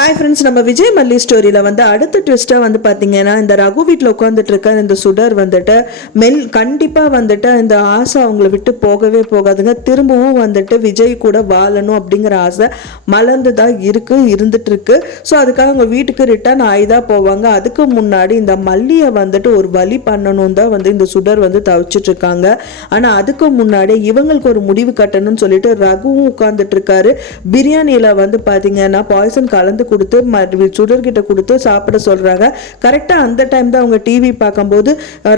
Hi friends நம்ம விஜய் மல்லி ஸ்டோரியில் வந்து அடுத்த ட்விஸ்ட்டாக வந்து பார்த்தீங்கன்னா இந்த ரகு வீட்டில் உட்காந்துட்டு இருக்க இந்த சுடர் வந்துட்டு மெல் கண்டிப்பாக வந்துட்டு இந்த ஆசை அவங்கள விட்டு போகவே போகாதுங்க. திரும்பவும் வந்துட்டு விஜய் கூட வாழணும் அப்படிங்கிற ஆசை மலர்ந்து தான் இருக்குது இருந்துட்டு இருக்கு. ஸோ அதுக்காக அவங்க வீட்டுக்கு ரிட்டர்ன் ஆகி தான் போவாங்க. அதுக்கு முன்னாடி இந்த மல்லியை வந்துட்டு ஒரு வழி பண்ணணும் தான் வந்து இந்த சுடர் வந்து தவிச்சிட்டு இருக்காங்க. ஆனால் அதுக்கு முன்னாடி இவங்களுக்கு ஒரு முடிவு கட்டணும்னு சொல்லிட்டு ரகுவும் உட்காந்துட்டு இருக்காரு. பிரியாணியில் வந்து பார்த்தீங்கன்னா பாய்சன் கலந்து கொடுத்து சுடர்கிட்ட கொடுத்து சாப்பிட சொல்றாங்க. கரெக்டாக அந்த டைம் தான் அவங்க டிவி பார்க்கும்போது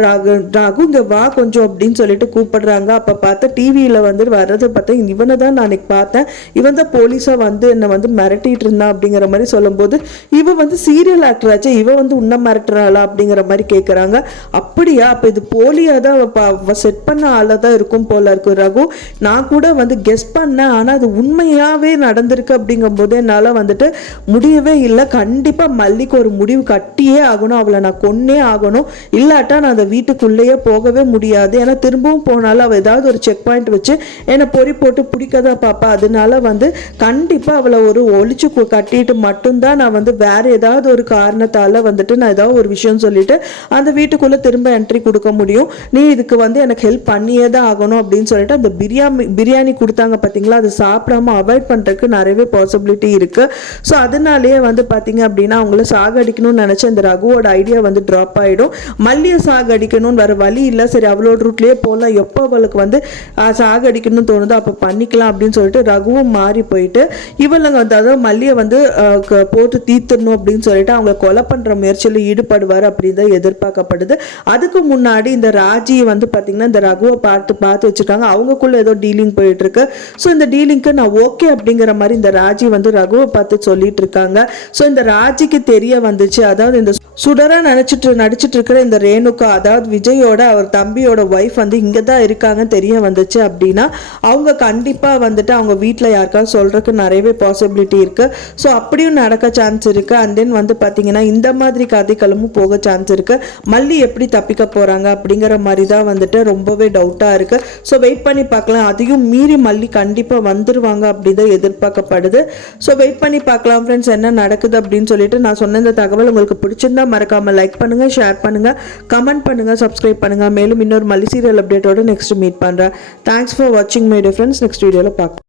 ராகு ராகு இங்கே வா கொஞ்சம் அப்படின்னு சொல்லிட்டு கூப்பிடுறாங்க. அப்போ பார்த்தா டிவியில் வந்து வர்றதை பார்த்தா இவனை தான் நான் அன்னைக்கு பார்த்தேன். இவன் தான் போலீஸாக வந்து என்னை வந்து மிரட்டிட்டு இருந்தான் அப்படிங்கிற மாதிரி சொல்லும்போது இவன் வந்து சீரியல் ஆக்டராச்சு இவன் வந்து உன்ன மிரட்டுறாளா அப்படிங்கிற மாதிரி கேட்குறாங்க அப்படியா? அப்போ இது போலியாக தான்? செட் பண்ண ஆளாக தான் இருக்கும் போல இருக்கு ரகு. நான் கூட வந்து கெஸ் பண்ணேன் ஆனால் அது உண்மையாகவே நடந்திருக்கு. அப்படிங்கும்போது என்னால் வந்துட்டு முடியவே இல்லை. கண்டிப்பாக மல்லிக்கு ஒரு முடிவு கட்டியே ஆகணும். அவளை நான் கொன்னே ஆகணும். இல்லாட்டா நான் அந்த வீட்டுக்குள்ளேயே போகவே முடியாது. ஏன்னா திரும்பவும் போனாலும் அவள் ஏதாவது ஒரு செக் பாயிண்ட் வச்சு என்னை பொறி போட்டு பிடிக்கதா பாப்பா. அதனால வந்து கண்டிப்பாக அவளை ஒரு ஒழிச்சு கட்டிட்டு மட்டும்தான் நான் வந்து வேற ஏதாவது ஒரு காரணத்தால் வந்துட்டு நான் ஏதாவது ஒரு விஷயம் சொல்லிட்டு அந்த வீட்டுக்குள்ளே திரும்ப என்ட்ரி கொடுக்க முடியும். நீ இதுக்கு வந்து எனக்கு ஹெல்ப் பண்ணியே தான் ஆகணும் அப்படின்னு சொல்லிட்டு அந்த பிரியாணி பிரியாணி கொடுத்தாங்க பார்த்தீங்களா அது சாப்பிடாம அவாய்ட் பண்ணுறதுக்கு நிறையவே பாசிபிலிட்டி இருக்குது ஸோ அது அதனாலேயே வந்து பார்த்தீங்க அப்படின்னா அவங்கள சாகடிக்கணும்னு நினச்ச இந்த ரகுவோட ஐடியா வந்து ட்ராப் ஆகிடும் மல்லியை சாகடிக்கணும்னு வர வழி இல்லை. சரி அவளோட ரூட்லேயே போகலாம் எப்போ அவளுக்கு வந்து சாகடிக்கணும்னு தோணுதோ அப்போ பண்ணிக்கலாம் அப்படின்னு சொல்லிட்டு ரகுவும் மாறி போயிட்டு இவளுங்க வந்து அதாவது மல்லியை வந்து போட்டு தீர்த்துடணும் அப்படின்னு சொல்லிட்டு அவங்க கொலை பண்ணுற முயற்சியில் ஈடுபடுவார் அப்படின்னு தான் எதிர்பார்க்கப்படுது. அதுக்கு முன்னாடி இந்த ராஜி வந்து பார்த்தீங்கன்னா இந்த ரகுவை பார்த்து பார்த்து வச்சிருக்காங்க. அவங்களுக்குள்ள ஏதோ டீலிங் போயிட்டு இருக்கு. ஸோ இந்த டீலிங்க்கு நான் ஓகே அப்படிங்கிற மாதிரி இந்த ராஜி வந்து ரகுவை பார்த்து சொல்லிட்டு இருக்காங்க ஸோ இந்த ராஜிக்கு தெரிய வந்துச்சு. அதாவது இந்த சுடரா நினச்சிட்டு நடிச்சிட்டு இருக்கிற இந்த ரேணுகா அதாவது விஜயோட அவர் தம்பியோட ஒய்ஃப் வந்து இங்கே தான் இருக்காங்கன்னு தெரிய வந்துச்சு அப்படின்னா அவங்க கண்டிப்பாக வந்துட்டு அவங்க வீட்டில் யாருக்காவது சொல்றதுக்கு நிறையவே பாசிபிலிட்டி இருக்கு. ஸோ அப்படியும் நடக்க சான்ஸ் இருக்குது அண்ட் தென் வந்து பார்த்தீங்கன்னா இந்த மாதிரி கதைக்களமும் போக சான்ஸ் இருக்கு. மல்லி எப்படி தப்பிக்க போறாங்க அப்படிங்கிற மாதிரி தான் வந்துட்டு ரொம்பவே டவுட்டாக இருக்கு. ஸோ வெயிட் பண்ணி பார்க்கலாம். அதையும் மீறி மல்லி கண்டிப்பாக வந்துருவாங்க அப்படி தான் எதிர்பார்க்கப்படுது. ஸோ வெயிட் பண்ணி பார்க்கலாம் ஃப்ரெண்ட்ஸ் என்ன நடக்குது அப்படின்னு சொல்லிட்டு நான் சொன்ன இந்த தகவல் உங்களுக்கு பிடிச்சிருந்தா மறக்காம லைக் பண்ணுங்க ஷேர் பண்ணுங்க கமெண்ட் பண்ணுங்க சப்ஸ்கிரைப் பண்ணுங்க. மேலும் இன்னொரு மல்லி சீரியல் அப்டேட்டோட நெக்ஸ்ட் மீட் பண்றேன். தேங்க்ஸ் ஃபார் வாட்சிங் மை டிஃப்ரெண்ட்ஸ் நெக்ஸ்ட் வீடியோவில் பார்க்கலாம்.